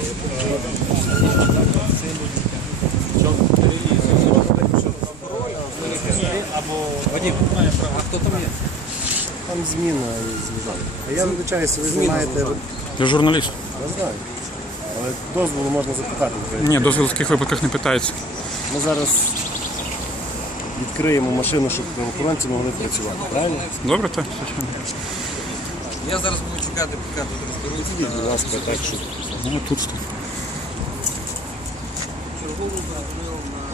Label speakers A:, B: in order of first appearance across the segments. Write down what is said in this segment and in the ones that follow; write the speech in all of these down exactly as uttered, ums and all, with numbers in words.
A: Вадим, а хто там є?
B: Там зміна. А я вибачаюся, ви знімаєте.
C: Я журналіст.
B: Я знаю. Але дозволу можна запитати.
C: Ні, дозвіл в таких випадках не питається.
B: Ми зараз відкриємо машину, щоб правоохоронці могли працювати. Правильно?
C: Добре, так, звичайно.
A: Я зараз буду чекати, поки тут розберуться.
B: Будь ласка, так, щоб...
C: Ну, тут стоїть.
A: Чергову зробив на...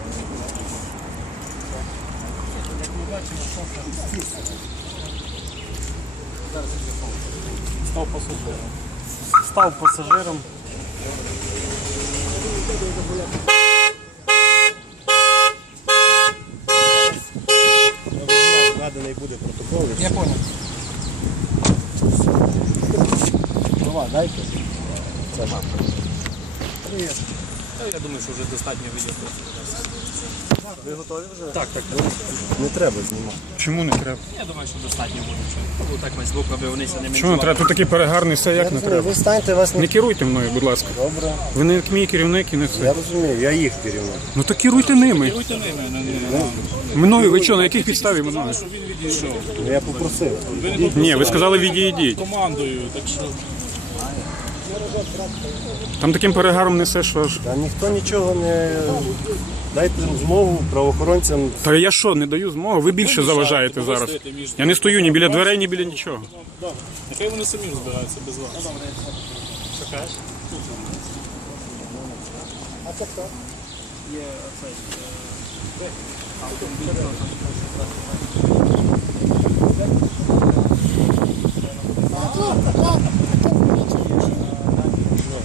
B: Став пасажиром. Став пасажиром. Наданий буде протокол.
A: Я понял.
B: Права, дайте. Це ж. Привіт.
A: Я думаю, що вже достатньо відео.
B: Ви готові вже?
A: Так, так.
B: Не треба знімати.
C: Чому не треба?
A: Я думаю, що достатньо буде. Бо так весь звук, аби вони не
C: Чому не треба? Тут такий перегарний все, як не треба.
B: Ви станьте, вас
C: Не
B: не...
C: керуйте мною, будь ласка.
B: Добре.
C: Ви не мій керівник і не
B: Я
C: це.
B: розумію, я їх керівник.
C: Ну то керуйте ними. Мною, ви що, на яких підставі мною?
B: Ну, я попросив.
C: Ні, ви сказали відійдіть.
D: Командою, так що
C: Там таким перегаром несе, що аж.
B: Та ніхто нічого не... Дайте змогу правоохоронцям.
C: Та я що, не даю змогу? Ви більше заважаєте зараз. Я не стою ні біля дверей, ні біля нічого.
D: нехай вони самі розбираються без вас. Чекаєш?
A: Є цей...